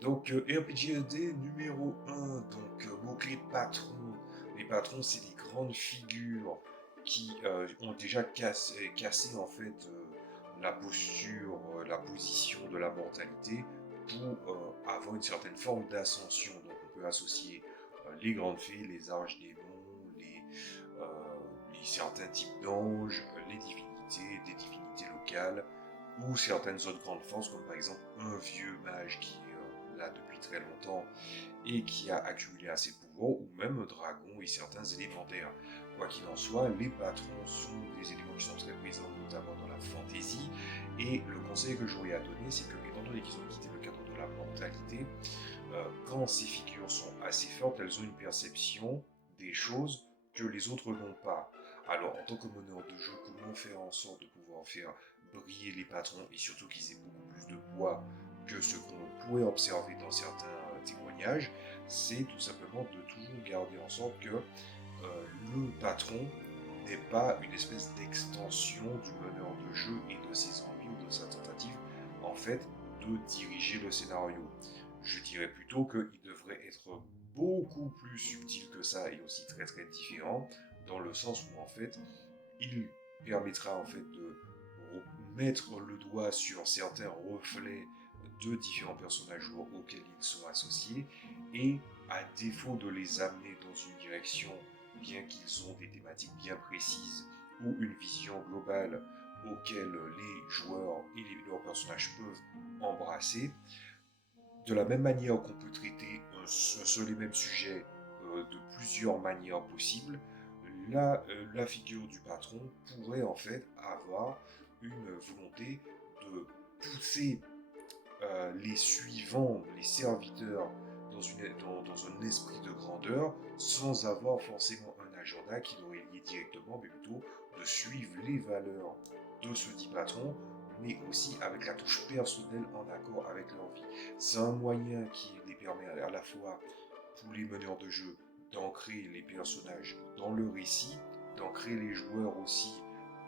Donc, RPGED numéro 1, donc mot-clé patron. Les patrons, c'est des grandes figures qui ont déjà cassé en fait la posture, la position de la mortalité pour avoir une certaine forme d'ascension. Donc, on peut associer les grandes fées, les archdémons, euh, les certains types d'anges, les divinités, des divinités locales, ou certaines autres grandes forces, comme par exemple un vieux mage qui est là depuis très longtemps et qui a accumulé assez de pouvoir, ou même un dragon et certains élémentaires. Quoi qu'il en soit, les patrons sont des éléments qui sont très présents, notamment dans la fantasy, et le conseil que j'aurais à donner, c'est que, étant donné qu'ils ont quitté le cadre de la mortalité, quand ces figures sont assez fortes, elles ont une perception des choses que les autres n'ont pas. Alors, en tant que meneur de jeu, comment faire en sorte de pouvoir faire briller les patrons et surtout qu'ils aient beaucoup plus de poids que ce qu'on pourrait observer dans certains témoignages, c'est tout simplement de toujours garder en sorte que le patron n'est pas une espèce d'extension du meneur de jeu et de ses envies ou de sa tentative, en fait, de diriger le scénario. Je dirais plutôt qu'il devrait être beaucoup plus subtil que ça et aussi très très différent, dans le sens où en fait, il permettra en fait de mettre le doigt sur certains reflets de différents personnages joueurs auxquels ils sont associés et à défaut de les amener dans une direction, bien qu'ils ont des thématiques bien précises ou une vision globale auxquelles les joueurs et leurs personnages peuvent embrasser, de la même manière qu'on peut traiter un seul et même sujet de plusieurs manières possibles, la figure du patron pourrait en fait avoir une volonté de pousser les suivants, les serviteurs, dans un esprit de grandeur, sans avoir forcément un agenda qui leur est lié directement, mais plutôt de suivre les valeurs de ce dit patron, mais aussi avec la touche personnelle en accord avec leur vie. C'est un moyen qui les permet à la fois pour les meneurs de jeu d'ancrer les personnages dans le récit, d'ancrer les joueurs aussi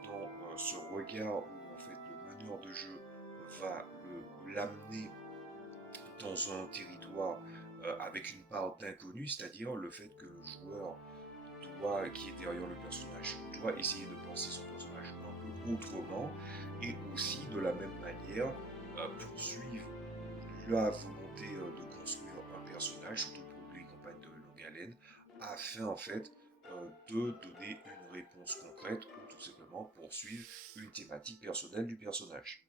dans ce regard où en fait le meneur de jeu va l'amener dans un territoire avec une part d'inconnu, c'est-à-dire le fait que le joueur qui est derrière le personnage doit essayer de penser son personnage un peu autrement et aussi de la même manière poursuivre la volonté de construire un personnage, surtout pour les campagnes de longue haleine, afin en fait de donner une réponse concrète ou tout simplement poursuivre une thématique personnelle du personnage.